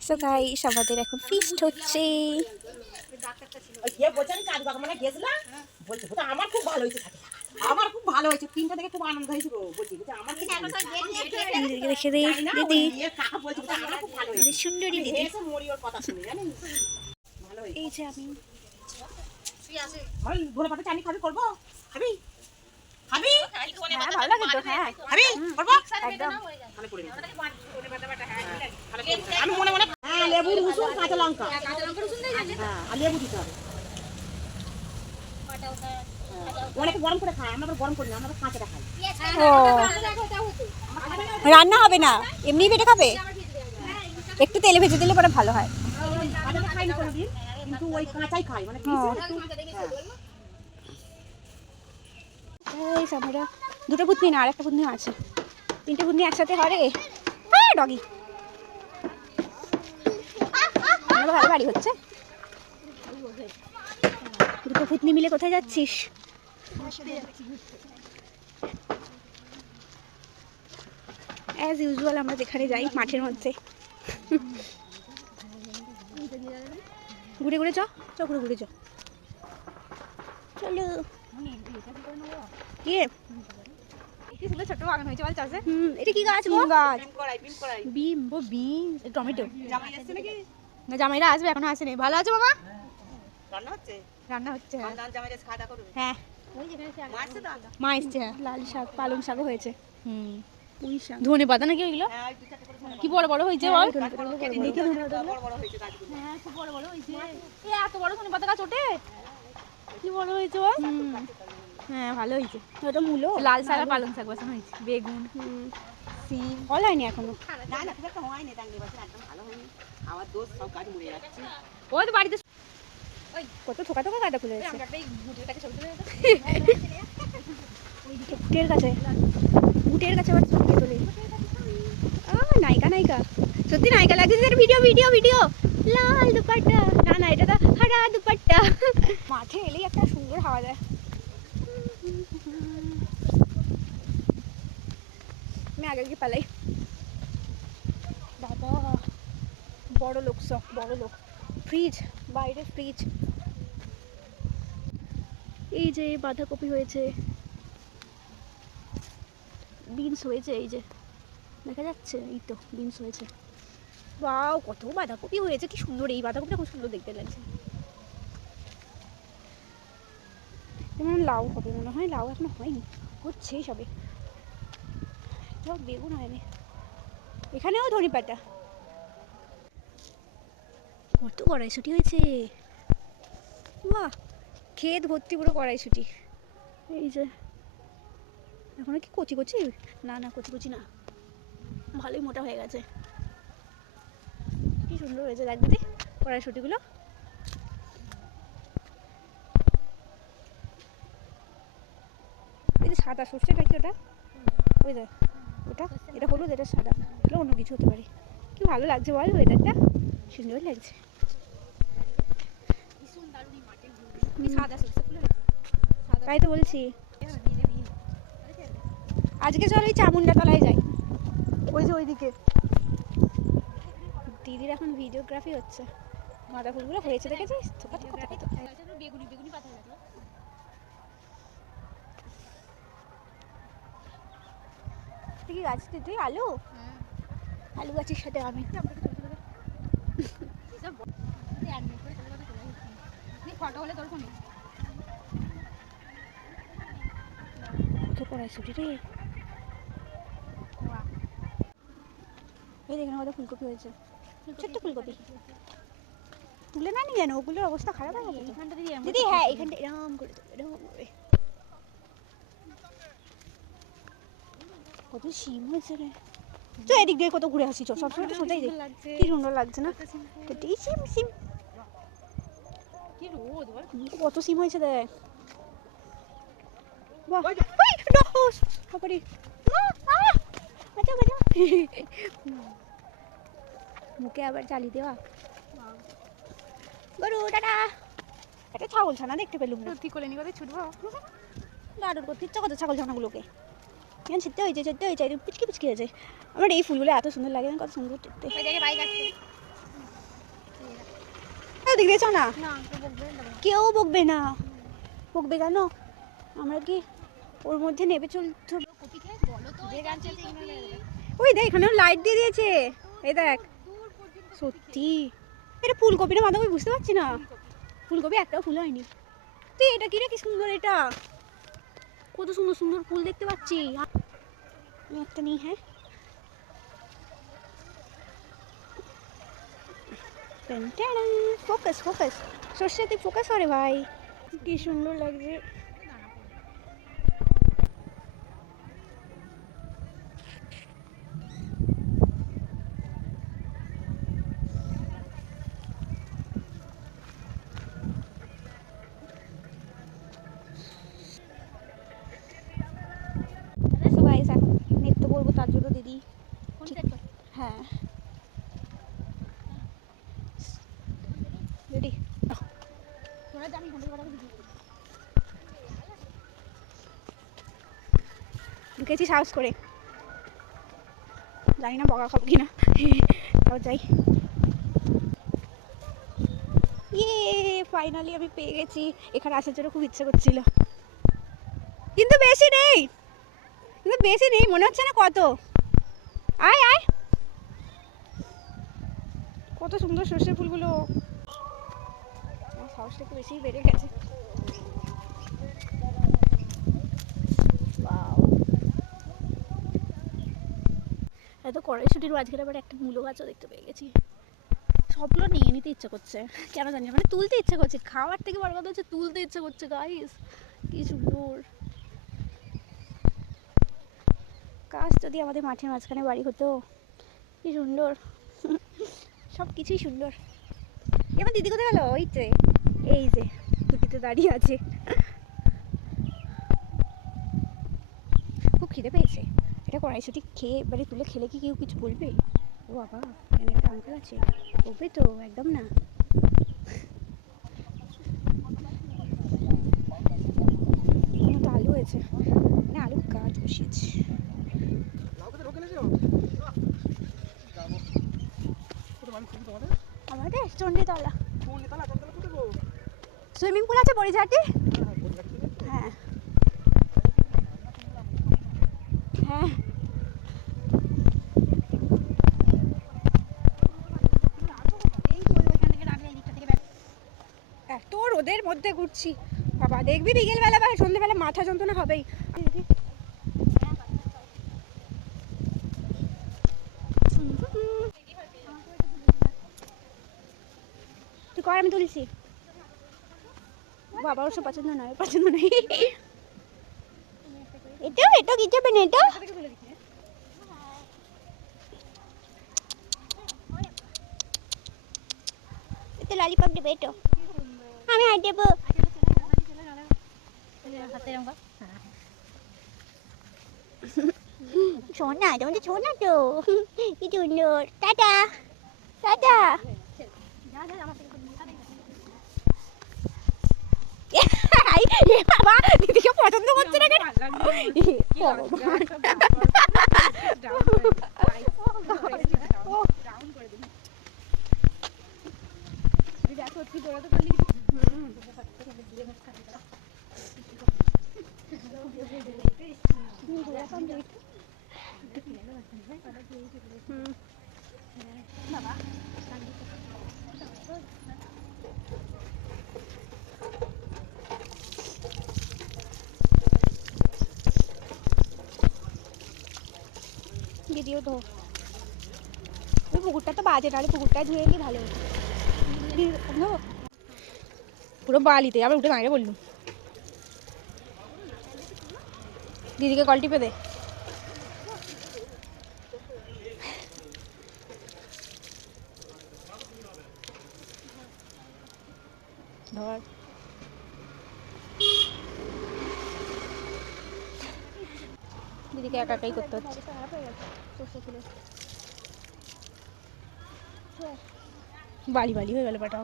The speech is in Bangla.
সো গাইস আমাদের এখন ফিস্ট হচ্ছে। মানে গেছিলাম বলছে "ওটা আমার খুব ভালো হয়েছে আমার খুব ভালো হয়েছে তিনটা থেকে খুব আনন্দ হয়েছিল বলছি আমার হয়েছে। দেখে দিই দিদি। কাকা বলছে "ওটা আমার খুব ভালো হয়েছে। আমাদের সুন্দরী দিদি। এসে মরি ওর কথা শুনে জানিস ভালো হয়েছে। এই যে আমি। আমার পাতা চাটনি খাবি করব? খাবি? খাবি হ্যাঁ ভালো লাগে তো হ্যাঁ। খাবি করব? একদম। আমি মনে মনে হ্যাঁ লেবু রসুন কাঁচা লঙ্কা। হ্যাঁ আর লেবু দিতে হবে। হ্যাঁ, অনেকে গরম করে খায় আমরা গরম করি না আমরা কাঁচাটা খাই। ও রান্না হবে না এমনি বেটে খাবে? একটু তেলে ভেজে দিলে পরে ভালো হয়। কিন্তু ওই কাঁচাই খাই মানে। এই আমরা দুটো পুতনি না আর একটা পুতনি আছে। তিনটে পুতনি একসাথে হরে ডগি ভালো বাড়ি হচ্ছে। দুটো পুতনি মিলে কোথায় যাচ্ছিস? অ্যাজ ইউজুয়াল আমরা যেখানে যাই, মাঠের মধ্যে। ঘুরে ঘুরে চ চ, ঘুরে ঘুরে চ। চলো। কি? কি সুন্দর ছোট বাগান হয়েছে বল চাষে? হুম এটা কি গাছ বিম ও বিম। টমেটো। জামাই এসছে নাকি? না জামাইরা আসবে এখনও আসেনি। ভালো আছে মামা রান্না হচ্ছে? রান্না হচ্ছে। হ্যাঁ। হ্যাঁ মা এসছে লাল শাক পালং শাকও হয়েছে। হুম। পুঁই ধনে পাতা নাকি ওইগুলো? হ্যাঁ কি বড় বড় হয়েছে বল? দেখি বড় বড় হয়েছে গাছগুলো। হ্যাঁ খুব বড় বড় হয়েছে। এ এত বড় ধনে পাতা গাছ ওঠে? কি বড় হয়েছে বল? হ্যাঁ ভালো হয়েছে। ওটা মূলো? লাল শাক পালং শাক বসানো হয়েছে। বেগুন সিম। ফল হয়নি এখনও? না না একটা হয়নি টাঙ্গি বাসে একদম ভালো হয়নি। আমার দোষ সব গাছ মরে যাচ্ছে। ওই তো বাড়িতে কত থোকা থোকা গাঁদা ফুল হয়েছে বুটের কাছে বুটের কাছে। আবার ছবি তোলে। নায়িকা নায়িকা। সত্যি নায়িকা লাগছে ভিডিও ভিডিও ভিডিও। লাল দুপাট্টা। না না এটা তো হারা দুপাট্টা। মাঠে এলেই একটা সুন্দর হাওয়া দেয়। আমি আগে গিয়ে পালাই। বাবা, বড় লোক সব, বড় লোক। ফ্রিজ বাইরে ফ্রিজ এই যে, বাঁধাকপি হয়েছে। বিনস হয়েছে, এই যে। দেখা যাচ্ছে, এই তো বিনস হয়েছে। বাও কত বাঁধাকপি হয়েছে, কি সুন্দর। এই বাঁধাকপিটা খুব সুন্দর দেখতে লাগছে। যেমন লাউ হবে, মনে হয় লাউ এখনও হয়নি। হচ্ছে সবে। সব বেগুন হয়নি এখানেও ধরি পাতা কত কড়াইশুটি হয়েছে। বাহ, ক্ষেত ভর্তি পুরো কড়াইশুটি। এই যে, এখনও কি কচি কচি? না না, কচি কচি না। ভালোই মোটা হয়ে গেছে। কি সুন্দর হয়েছে, দেখ দিদি কড়াইশুটিগুলো। এই যে সাদা সর্ষেটা কি ওটা? ওই যে ওটা এটা হলুদ এটা সাদা এগুলো অন্য কিছু হতে পারে। কি ভালো লাগছে বল ওয়েদারটা সুন্দর লাগছে। তাই তো বলছি। আজকে চল ওই চামুন্ডা তলায় যাই। ওই যে ওইদিকে। দিদির এখন ভিডিওগ্রাফি হচ্ছে। গাঁদা ফুলগুলো হয়েছে দেখেছিস? থোকা থোকা। বেগুনি বেগুনি পাতা লাগল তুই কি গাছ তুই আলু? আলু গাছের সাথে আমি। ফটো হলে তোর ফোনে পড়াই ছুটি রে। এই দেখেন কত ফুলকপি হয়েছে। ছোট্ট ফুলকপি। তুলে না নিয়ে ওগুলোর অবস্থা খারাপ হয়ে। এখানটা দিদি হ্যাঁ এখানটা এরকম করে দেবো, এরকম করে। কত শিম হয়েছে রে। তো এদিক দিয়ে কত ঘুরে আসি চল সবসময় তো সোজাই দেখ কি সুন্দর লাগছে না? এটাই সিম সিম কত সিম হয়েছে দেখ। মুখে আবার চালি দেওয়া। গরু টাটা। একটা ছাগল ছানা দেখতে পেলুম না ছুটবো? দাঁড়ুর করতে ইচ্ছা ছাগল ছানাগুলোকে। এখানে ছিটতে হয়েছে? ছিটতে হয়েছে? একদম পিচকি পিচকি হয়েছে। আমার এই ফুলগুলো এত সুন্দর লাগে না কত সুন্দর দেখতে হ্যাঁ, দিক দিয়েছ না। কেউ বকবে না। বকবে কেন? আমরা কি ওর মধ্যে নেবে চল ওই দেখ। এখানেও লাইট দিয়ে দিয়েছে। এই দেখ। সত্যি। এটা ফুলকপি না বাঁধাকপি বুঝতে পারছি না। ফুলকপি একটাও ফুল হয়নি। তুই এটা কিরে কি সুন্দর এটা? কত সুন্দর সুন্দর ফুল দেখতে পাচ্ছি। একটা নেই হ্যাঁ। ফোকাস ফোকাস সর্ষেতে ফোকাস করে ভাই। কি সুন্দর লাগছে। ঢুকেছি সাহস করে। জানি না বকা খাব কিনা। তাও যাই। ইয়ে ফাইনালি আমি পেয়ে গেছি। এখানে আসার জন্য খুব ইচ্ছে করছিল। কিন্তু বেশি নেই। কিন্তু বেশি নেই, মনে হচ্ছে না কত। আয় আয়। কত সুন্দর সর্ষে ফুলগুলো। সাহসটা একটু বেশি বেড়ে গেছে। Wow. এত কড়াইশুটির মাঝখানে আবার একটা মূলো গাছও দেখতে পেয়ে গেছি। সবগুলো নিয়ে নিতে ইচ্ছে করছে, কেন জানি মানে তুলতে ইচ্ছে করছে, খাওয়ার থেকে বড় কথা হচ্ছে তুলতে ইচ্ছে করছে গাইস কি সুন্দর। কাজ যদি আমাদের মাঠের মাঝখানে বাড়ি হতো, কি সুন্দর। সব কিছুই সুন্দর। এবার দিদি কোথায় গেল? ওই যে, এই যে দুটিতে দাঁড়িয়ে আছে। খুব খিদে পেয়েছে। এটা কড়াইশুটি খেয়ে এবারে তুলে খেলে কি কেউ কিছু বলবে? ও বাবা এখানে একটা আঙ্কেল আছে। বলবে তো একদম না। তো আলু হয়েছে। মানে আলু গাছ বসিয়েছে। আমাদের? চণ্ডীতলা। সুইমিং পুল আছে বড়িঝাটি হ্যাঁ হ্যাঁ এত রোদের মধ্যে ঘুরছি। বাবা, দেখবি বিকেলবেলা বা সন্ধ্যেবেলা মাথা যন্ত্রণা হবেই। তুই কর, আমি তুলছি। বাবা ওর সব পছন্দ নয়, পছন্দ নেই। এটা এটা, কি যাবে না এটা ললিপপ দেবে, এটা। আমি আর দেবো। সোনা তোমাদের সোনা তো। কি সুন্দর। টাটা। টাটা। বাবা দিদিকে পছন্দ করছে না কেন? দিদিও তো ওই পুকুরটা তো বাজে নাহলে পুকুরটা ধুয়ে এলে ভালো হতো। পুরো বালিতে, আবার উঠে দাঁড়িয়ে বললুম। দিদিকে কল টিপে দে। দিদিকে একা একাই করতে হচ্ছে। বালি বালি হয়ে গেল বেটা